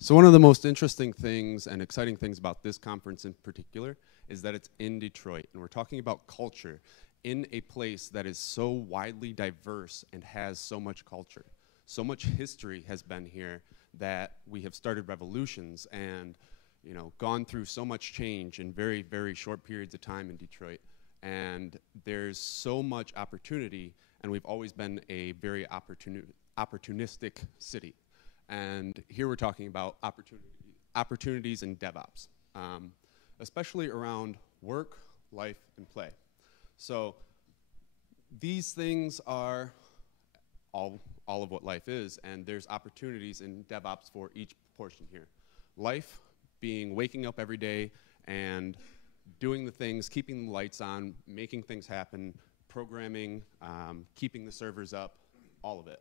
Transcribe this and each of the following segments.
So one of the most interesting things and exciting things about this conference in particular is that it's in Detroit, and we're talking about culture in a place that is so widely diverse and has so much culture. So much history has been here that we have started revolutions and gone through so much change in very, very short periods of time in Detroit. And there's so much opportunity, and we've always been a very opportunistic city. And here we're talking about opportunities in DevOps, especially around work, life, and play. So these things are all of what life is, and there's opportunities in DevOps for each portion here. Life being waking up every day and doing the things, keeping the lights on, making things happen, programming, keeping the servers up, all of it.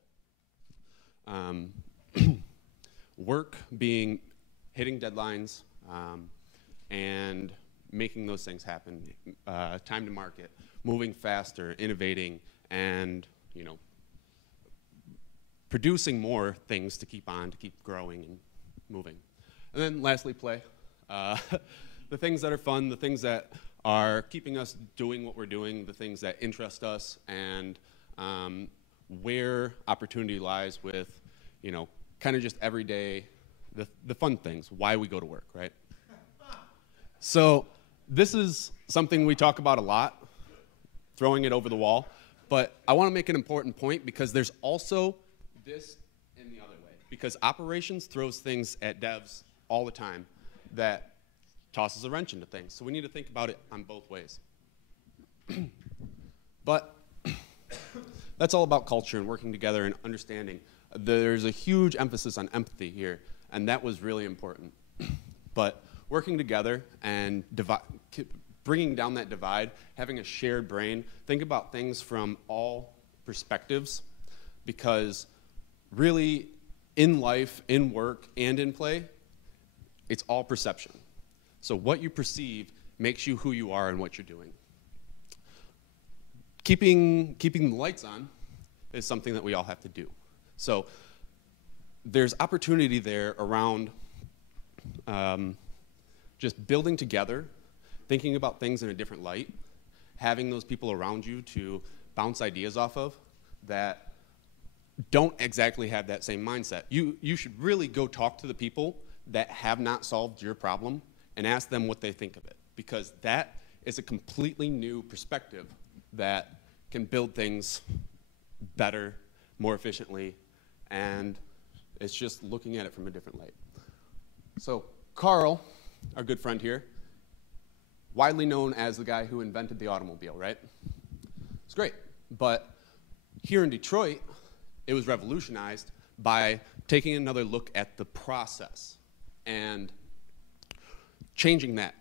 Work being hitting deadlines and making those things happen, time to market, moving faster, innovating, and producing more things to keep growing and moving. And then lastly, play. The things that are fun, the things that are keeping us doing what we're doing, the things that interest us, and where opportunity lies with, kind of just everyday, the fun things, why we go to work, right? So this is something we talk about a lot, throwing it over the wall, but I want to make an important point because there's also this in the other way, because operations throws things at devs all the time that tosses a wrench into things. So we need to think about it on both ways. But that's all about culture and working together and understanding. There's a huge emphasis on empathy here, and that was really important. But working together and bringing down that divide, having a shared brain, think about things from all perspectives, because really in life, in work, and in play, it's all perception. So what you perceive makes you who you are and what you're doing. Keeping the lights on is something that we all have to do. So there's opportunity there around just building together, thinking about things in a different light, having those people around you to bounce ideas off of that don't exactly have that same mindset. You should really go talk to the people that have not solved your problem and ask them what they think of it, because that is a completely new perspective that can build things better, more efficiently, and it's just looking at it from a different light. So Carl, our good friend here, widely known as the guy who invented the automobile, right? It's great, but here in Detroit, it was revolutionized by taking another look at the process and changing that.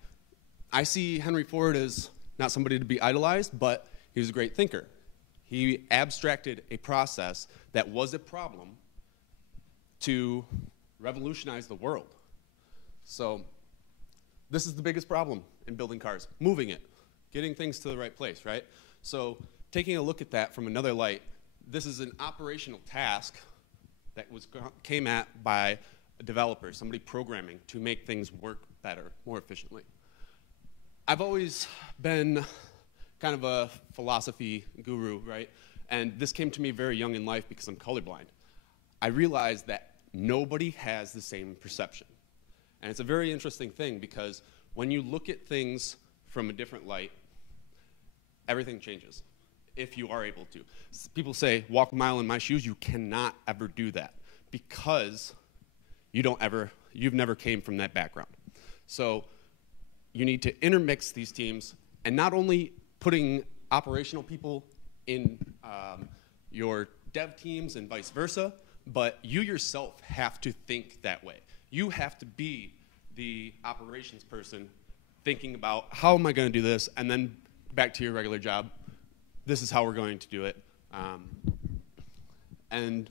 I see Henry Ford as not somebody to be idolized, but he was a great thinker. He abstracted a process that was a problem to revolutionize the world. So this is the biggest problem in building cars, moving it, getting things to the right place, right? So taking a look at that from another light, this is an operational task that came at by a developer, somebody programming to make things work better, more efficiently. I've always been kind of a philosophy guru, right? And this came to me very young in life because I'm colorblind. I realized that nobody has the same perception. And it's a very interesting thing because when you look at things from a different light, everything changes, if you are able to. People say, walk a mile in my shoes. You cannot ever do that because you've never came from that background. So you need to intermix these teams, and not only putting operational people in your dev teams and vice versa, but you yourself have to think that way. You have to be the operations person thinking about how am I going to do this, and then back to your regular job. This is how we're going to do it. And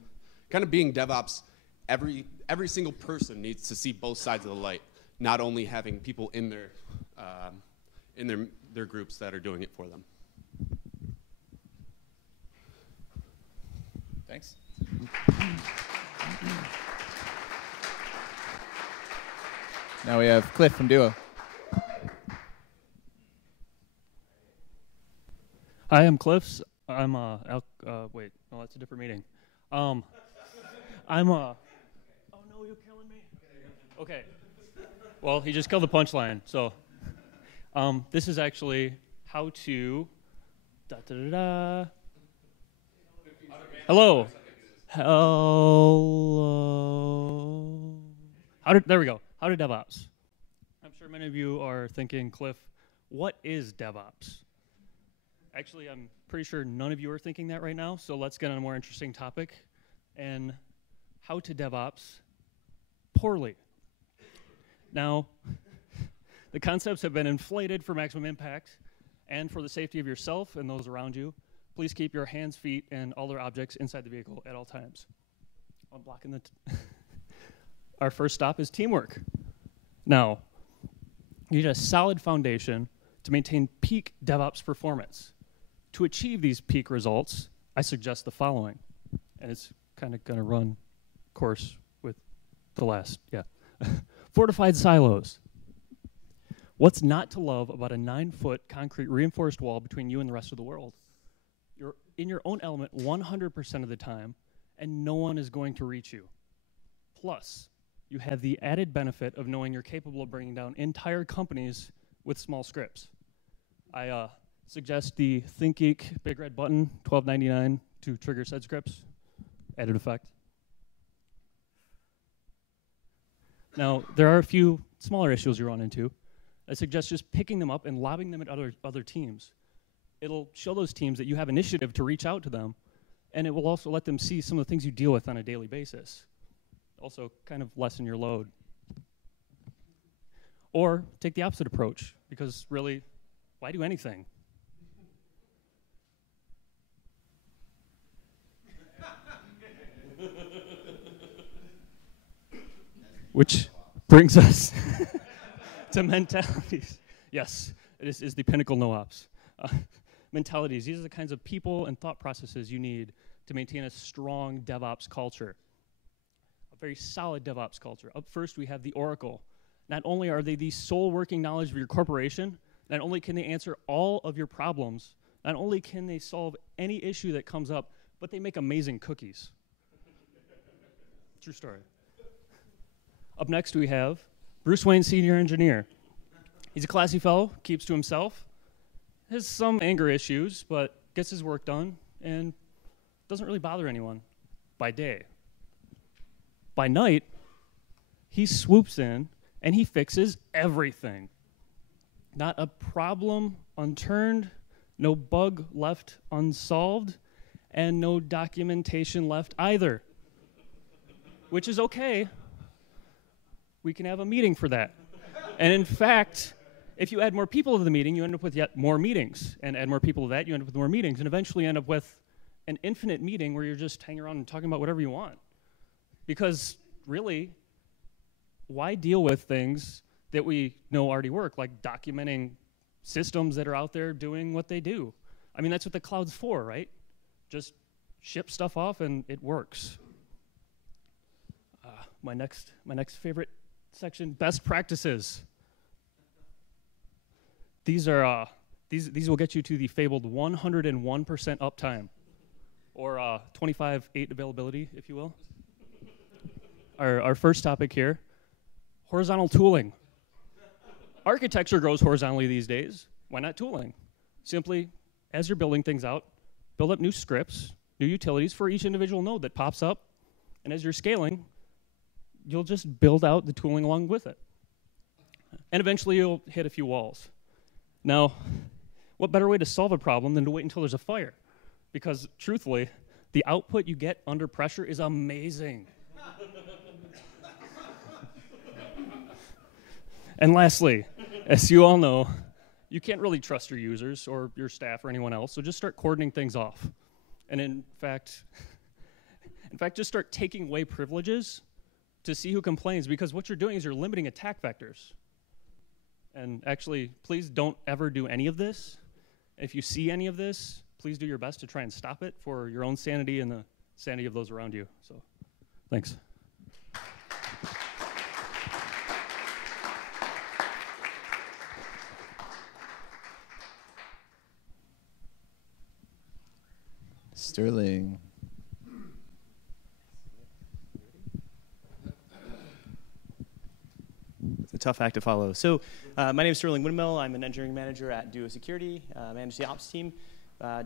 kind of being DevOps, every single person needs to see both sides of the light, not only having people in their groups that are doing it for them. Thanks. Now we have Clif from Duo. Hi, I'm Clif's. I'm wait, oh, that's a different meeting. Oh no, you're killing me. Okay. Well, he just killed the punchline. So, this is actually how to. Hello. Hello. There we go. How to DevOps. I'm sure many of you are thinking, Clif, what is DevOps? Actually, I'm pretty sure none of you are thinking that right now, so let's get on a more interesting topic. And how to DevOps poorly. Now, the concepts have been inflated for maximum impact and for the safety of yourself and those around you. Please keep your hands, feet, and all other objects inside the vehicle at all times. I'm blocking the Our first stop is teamwork. Now, you need a solid foundation to maintain peak DevOps performance. To achieve these peak results, I suggest the following. And it's kind of going to run course with the last, Fortified silos. What's not to love about a 9-foot concrete reinforced wall between you and the rest of the world? You're in your own element 100% of the time, and no one is going to reach you. Plus, you have the added benefit of knowing you're capable of bringing down entire companies with small scripts. I suggest the ThinkGeek big red button, $12.99 to trigger said scripts. Added effect. Now, there are a few smaller issues you run into. I suggest just picking them up and lobbing them at other teams. It'll show those teams that you have initiative to reach out to them, and it will also let them see some of the things you deal with on a daily basis. Also kind of lessen your load. Or take the opposite approach, because really, why do anything? Which brings us to mentalities. Yes, this is the pinnacle no ops. Mentalities, these are the kinds of people and thought processes you need to maintain a strong DevOps culture. A very solid DevOps culture. Up first, we have the Oracle. Not only are they the sole working knowledge of your corporation, not only can they answer all of your problems, not only can they solve any issue that comes up, but they make amazing cookies. True story. Up next, we have Bruce Wayne, senior engineer. He's a classy fellow, keeps to himself, has some anger issues, but gets his work done and doesn't really bother anyone by day. By night, he swoops in and he fixes everything. Not a problem unturned, no bug left unsolved, and no documentation left either. Which is okay. We can have a meeting for that. And in fact, if you add more people to the meeting, you end up with yet more meetings. And add more people to that, you end up with more meetings. And eventually end up with an infinite meeting where you're just hanging around and talking about whatever you want. Because really, why deal with things that we know already work, like documenting systems that are out there doing what they do? I mean, that's what the cloud's for, right? Just ship stuff off and it works. My next favorite section, best practices. These are these will get you to the fabled 101% uptime, or 25/8 availability, if you will. Our first topic here, horizontal tooling. Architecture grows horizontally these days. Why not tooling? Simply, as you're building things out, build up new scripts, new utilities for each individual node that pops up, and as you're scaling, you'll just build out the tooling along with it. And eventually you'll hit a few walls. Now, what better way to solve a problem than to wait until there's a fire? Because truthfully, the output you get under pressure is amazing. And lastly, as you all know, you can't really trust your users or your staff or anyone else, so just start cordoning things off. And in fact, just start taking away privileges to see who complains, because what you're doing is you're limiting attack vectors. And actually, please don't ever do any of this. If you see any of this, please do your best to try and stop it for your own sanity and the sanity of those around you. So, thanks. Sterling. It's a tough act to follow. So my name is Sterling Windmill. I'm an engineering manager at Duo Security. I manage the ops team.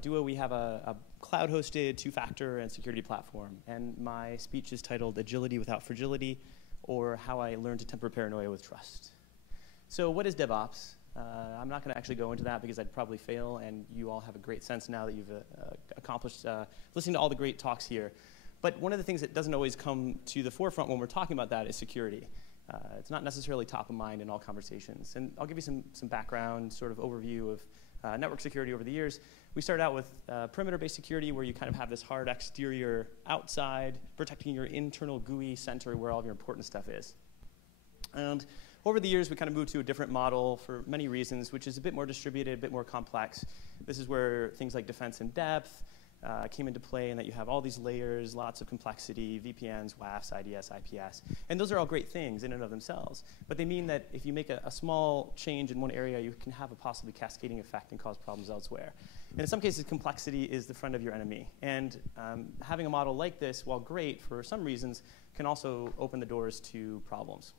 Duo, we have a cloud-hosted two-factor and security platform. And my speech is titled Agility Without Fragility, or How I Learned to Temper Paranoia with Trust. So what is DevOps? I'm not going to actually go into that because I'd probably fail, and you all have a great sense now that you've accomplished listening to all the great talks here. But one of the things that doesn't always come to the forefront when we're talking about that is security. It's not necessarily top of mind in all conversations. And I'll give you some background sort of overview of network security over the years. We started out with perimeter-based security, where you kind of have this hard exterior outside, protecting your internal GUI center where all of your important stuff is. And over the years, we kind of moved to a different model for many reasons, which is a bit more distributed, a bit more complex. This is where things like defense in depth came into play, and that you have all these layers, lots of complexity, VPNs, WAFs, IDS, IPS. And those are all great things in and of themselves. But they mean that if you make a small change in one area, you can have a possibly cascading effect and cause problems elsewhere. And in some cases, complexity is the friend of your enemy. And having a model like this, while great for some reasons, can also open the doors to problems.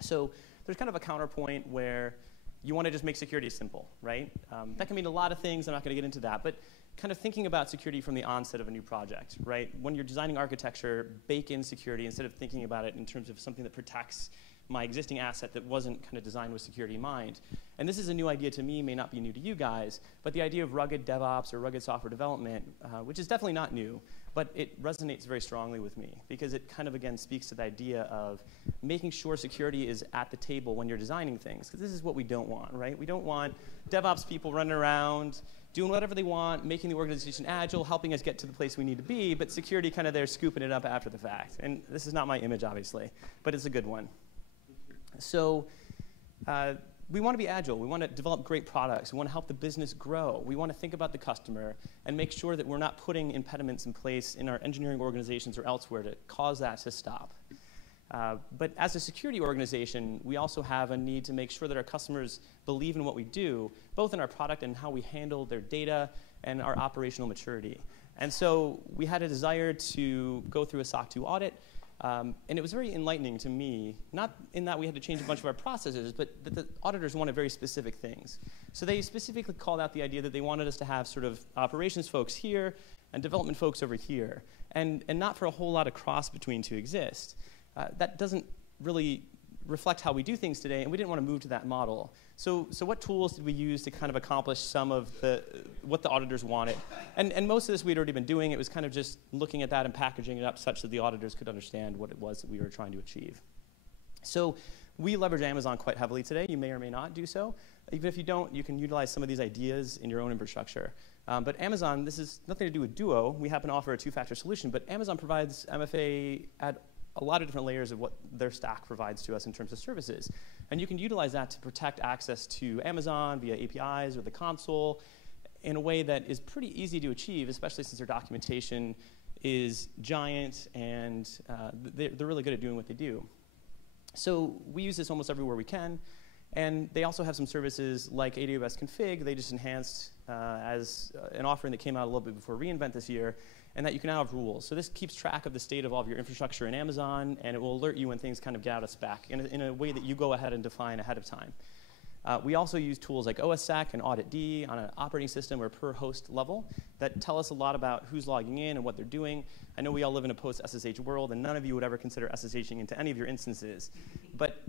So there's kind of a counterpoint where you want to just make security simple, right? That can mean a lot of things. I'm not going to get into that. But kind of thinking about security from the onset of a new project, right? When you're designing architecture, bake in security instead of thinking about it in terms of something that protects my existing asset that wasn't kind of designed with security in mind. And this is a new idea to me, may not be new to you guys, but the idea of rugged DevOps or rugged software development, which is definitely not new, but it resonates very strongly with me because it kind of, again, speaks to the idea of making sure security is at the table when you're designing things, because this is what we don't want, right? We don't want DevOps people running around doing whatever they want, making the organization agile, helping us get to the place we need to be, but security kind of there scooping it up after the fact. And this is not my image, obviously, but it's a good one. So we want to be agile. We want to develop great products. We want to help the business grow. We want to think about the customer and make sure that we're not putting impediments in place in our engineering organizations or elsewhere to cause that to stop. But as a security organization, we also have a need to make sure that our customers believe in what we do, both in our product and how we handle their data and our operational maturity. And so we had a desire to go through a SOC 2 audit. And it was very enlightening to me, not in that we had to change a bunch of our processes, but that the auditors wanted very specific things. So they specifically called out the idea that they wanted us to have sort of operations folks here and development folks over here, and not for a whole lot of cross between to exist. That doesn't really reflect how we do things today, and we didn't want to move to that model. So what tools did we use to kind of accomplish some of what the auditors wanted? And most of this we'd already been doing. It was kind of just looking at that and packaging it up such that the auditors could understand what it was that we were trying to achieve. So we leverage Amazon quite heavily today. You may or may not do so. Even if you don't, you can utilize some of these ideas in your own infrastructure. But Amazon, this is nothing to do with Duo. We happen to offer a two-factor solution, but Amazon provides MFA at a lot of different layers of what their stack provides to us in terms of services. And you can utilize that to protect access to Amazon via APIs or the console in a way that is pretty easy to achieve, especially since their documentation is giant and they're really good at doing what they do. So we use this almost everywhere we can. And they also have some services like AWS Config. They just enhanced as an offering that came out a little bit before reInvent this year, and that you can now have rules. So this keeps track of the state of all of your infrastructure in Amazon, and it will alert you when things kind of get out of spec in a way that you go ahead and define ahead of time. We also use tools like OSSec and AuditD on an operating system or per host level that tell us a lot about who's logging in and what they're doing. I know we all live in a post-SSH world, and none of you would ever consider SSHing into any of your instances. But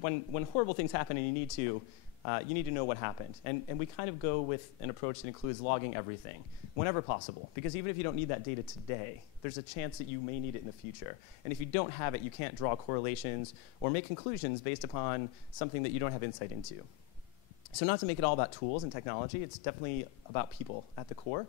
when horrible things happen and you need to know what happened. And we kind of go with an approach that includes logging everything whenever possible. Because even if you don't need that data today, there's a chance that you may need it in the future. And if you don't have it, you can't draw correlations or make conclusions based upon something that you don't have insight into. So not to make it all about tools and technology, it's definitely about people at the core.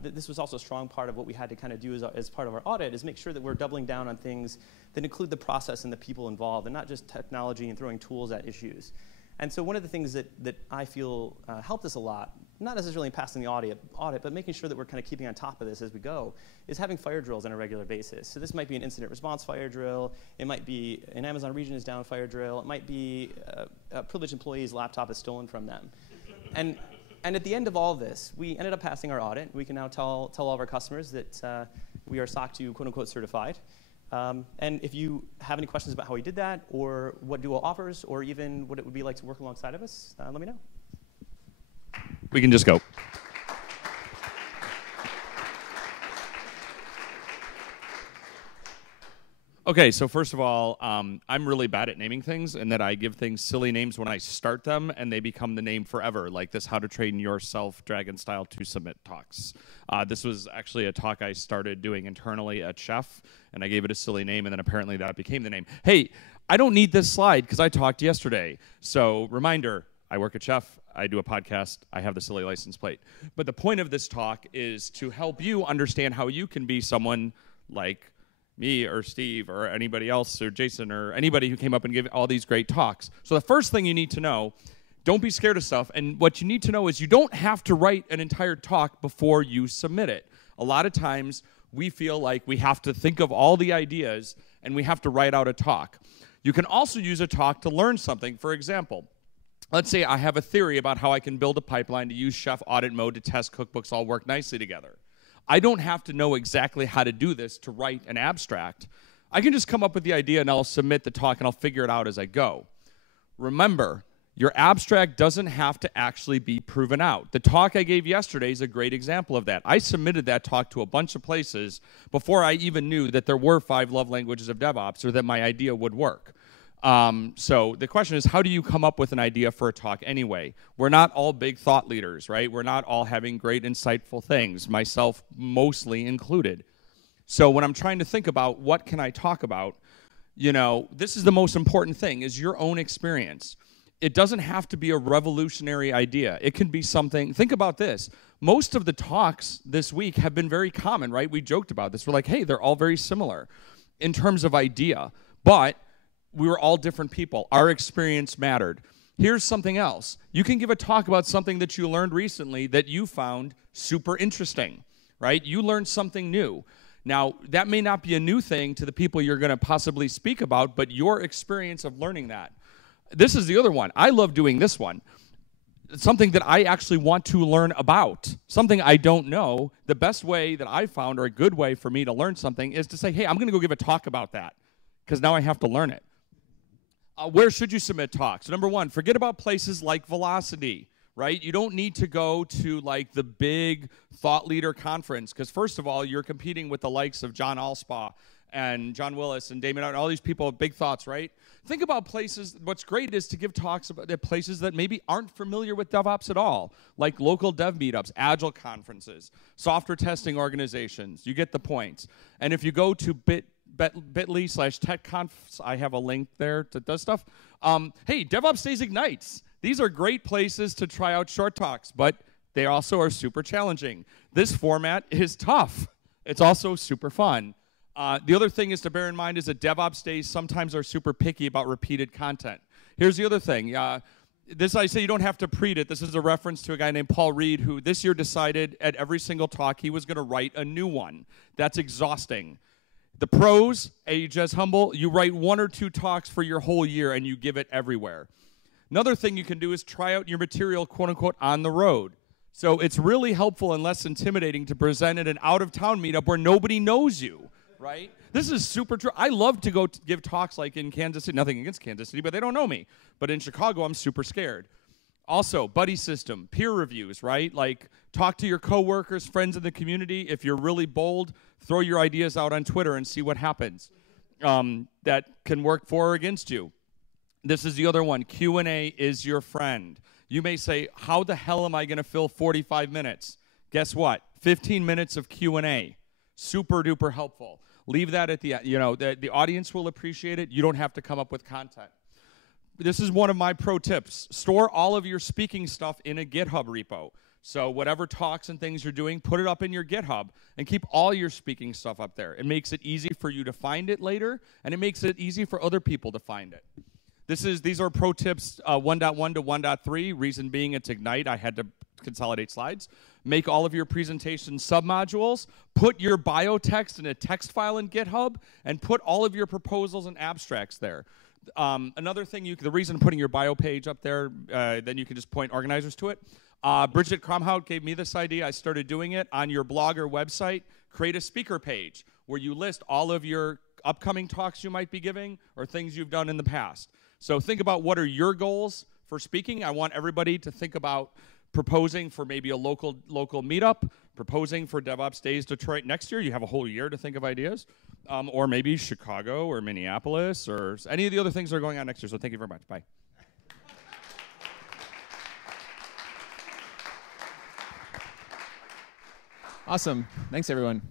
This was also a strong part of what we had to kind of do as part of our audit, is make sure that we're doubling down on things that include the process and the people involved, and not just technology and throwing tools at issues. And so one of the things that I feel helped us a lot, not necessarily in passing the audit, but making sure that we're kind of keeping on top of this as we go, is having fire drills on a regular basis. So this might be an incident response fire drill. It might be an Amazon region is down fire drill. It might be a privileged employee's laptop is stolen from them. And And at the end of all this, we ended up passing our audit. We can now tell all of our customers that we are SOC 2 quote-unquote certified. And if you have any questions about how we did that, or what Duo offers, or even what it would be like to work alongside of us, let me know. We can just go. Okay, so first of all, I'm really bad at naming things, and that I give things silly names when I start them, and they become the name forever, like this How to Train Yourself Dragon Style to Submit talks. This was actually a talk I started doing internally at Chef, and I gave it a silly name, and then apparently that became the name. Hey, I don't need this slide because I talked yesterday. So reminder, I work at Chef, I do a podcast, I have the silly license plate. But the point of this talk is to help you understand how you can be someone like me or Steve or anybody else or Jason or anybody who came up and gave all these great talks. So the first thing you need to know, don't be scared of stuff. And what you need to know is you don't have to write an entire talk before you submit it. A lot of times we feel like we have to think of all the ideas and we have to write out a talk. You can also use a talk to learn something. For example, let's say I have a theory about how I can build a pipeline to use Chef audit mode to test cookbooks all work nicely together. I don't have to know exactly how to do this to write an abstract. I can just come up with the idea and I'll submit the talk and I'll figure it out as I go. Remember, your abstract doesn't have to actually be proven out. The talk I gave yesterday is a great example of that. I submitted that talk to a bunch of places before I even knew that there were 5 love languages of DevOps or that my idea would work. So the question is, how do you come up with an idea for a talk anyway? We're not all big thought leaders, right? We're not all having great, insightful things, myself mostly included. So when I'm trying to think about what can I talk about, you know, this is the most important thing, is your own experience. It doesn't have to be a revolutionary idea. It can be something, think about this. Most of the talks this week have been very common, right? We joked about this. We're like, hey, they're all very similar in terms of idea, but we were all different people. Our experience mattered. Here's something else. You can give a talk about something that you learned recently that you found super interesting, right? You learned something new. Now, that may not be a new thing to the people you're going to possibly speak about, but your experience of learning that. This is the other one. I love doing this one. It's something that I actually want to learn about, something I don't know. The best way that I found, or a good way for me to learn something, is to say, hey, I'm going to go give a talk about that, because now I have to learn it. Where should you submit talks? Number one, forget about places like Velocity, right? You don't need to go to like the big thought leader conference, because first of all, you're competing with the likes of John Allspaw and John Willis and Damon, and all these people with big thoughts, right? Think about places. What's great is to give talks about places that maybe aren't familiar with DevOps at all, like local dev meetups, agile conferences, software testing organizations. You get the point. And if you go to bit.ly/techconf, I have a link there that does stuff. Hey, DevOpsDays Ignites. These are great places to try out short talks, but they also are super challenging. This format is tough. It's also super fun. The other thing is to bear in mind is that DevOpsDays sometimes are super picky about repeated content. Here's the other thing. This I say you don't have to pread it. This is a reference to a guy named Paul Reed who this year decided at every single talk he was going to write a new one. That's exhausting. The pros, age as humble, you write 1 or 2 talks for your whole year and you give it everywhere. Another thing you can do is try out your material, quote unquote, on the road. So it's really helpful and less intimidating to present at an out-of-town meetup where nobody knows you, right? This is super true. I love to go give talks like in Kansas City. Nothing against Kansas City, but they don't know me. But in Chicago, I'm super scared. Also, buddy system, peer reviews, right? Like, talk to your coworkers, friends in the community. If you're really bold, throw your ideas out on Twitter and see what happens. That can work for or against you. This is the other one. Q&A is your friend. You may say, how the hell am I going to fill 45 minutes? Guess what? 15 minutes of Q&A. Super duper helpful. Leave that at the, the audience will appreciate it. You don't have to come up with content. This is one of my pro tips. Store all of your speaking stuff in a GitHub repo. So whatever talks and things you're doing, put it up in your GitHub and keep all your speaking stuff up there. It makes it easy for you to find it later, and it makes it easy for other people to find it. These are pro tips 1.1 to 1.3. Reason being it's Ignite. I had to consolidate slides. Make all of your presentation submodules. Put your bio text in a text file in GitHub, and put all of your proposals and abstracts there. Another thing, the reason putting your bio page up there, then you can just point organizers to it. Bridget Cromhout gave me this idea. I started doing it. On your blog or website, create a speaker page where you list all of your upcoming talks you might be giving or things you've done in the past. So think about what are your goals for speaking. I want everybody to think about proposing for maybe a local meetup, proposing for DevOps Days Detroit next year. You have a whole year to think of ideas. Or maybe Chicago or Minneapolis or any of the other things that are going on next year. So thank you very much. Bye. Awesome. Thanks, everyone.